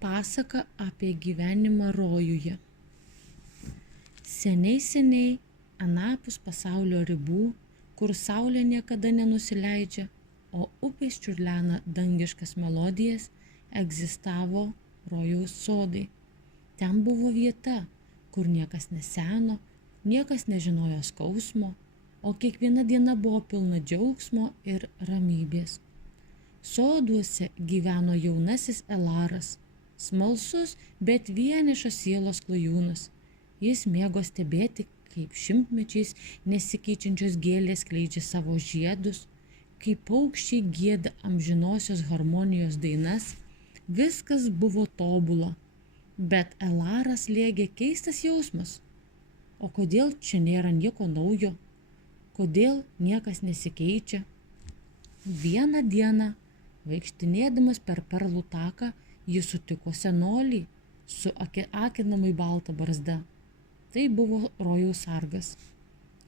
Pasaka apie gyvenimą rojuje. Seniai, anapus pasaulio ribų, kur saulė niekada nenusileidžia, o upės čiurlena dangiškas melodijas, egzistavo rojaus sodai. Ten buvo vieta, kur niekas neseno, niekas nežinojo skausmo, o kiekviena diena buvo pilna džiaugsmo ir ramybės. Soduose gyveno jaunasis Elaras, smalsus, bet vienišas sielos klajūnas. Jis mėgo stebėti, kaip šimtmečiais nesikeičiančios gėlės skleidžia savo žiedus, kaip paukščiai gieda amžinosios harmonijos dainas. Viskas buvo tobula, bet Elaras slėgė keistas jausmas. O kodėl čia nėra nieko naujo? Kodėl niekas nesikeičia? Vieną dieną, vaikštinėdamas per perlų taką, jis sutiko senolį su akinamai balta barzda. Tai buvo rojaus sargas.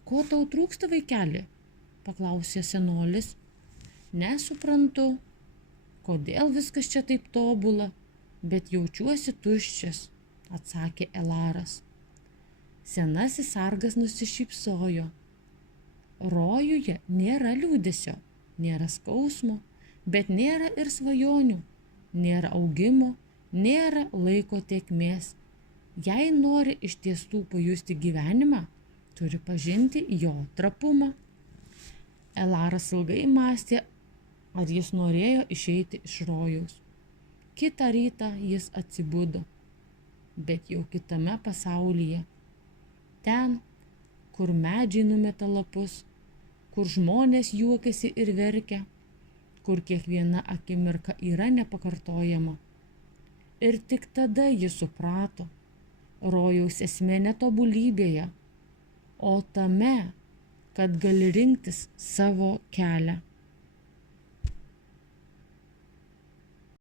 Ko tau trūksta, vaikeli? Paklausė senolis. Nesuprantu, kodėl viskas čia taip tobula, bet jaučiuosi tuščias, atsakė Elaras. Senasis sargas nusišypsojo. Rojuje nėra liūdesio, nėra skausmo, bet nėra ir svajonių, nėra augimo, nėra laiko tėkmės. Jei nori iš tiesų pajusti gyvenimą, turi pažinti jo trapumą. Elaras ilgai mąstė, ar jis norėjo išeiti iš rojaus. Kitą rytą jis atsibudo, bet jau kitame pasaulyje. Ten, kur medžiai numeta lapus, kur žmonės juokiasi ir verkia, kur kiekviena akimirka yra nepakartojama. Ir tik tada jis suprato, rojaus esmė netobulybėje, o tame, kad gali rinktis savo kelią.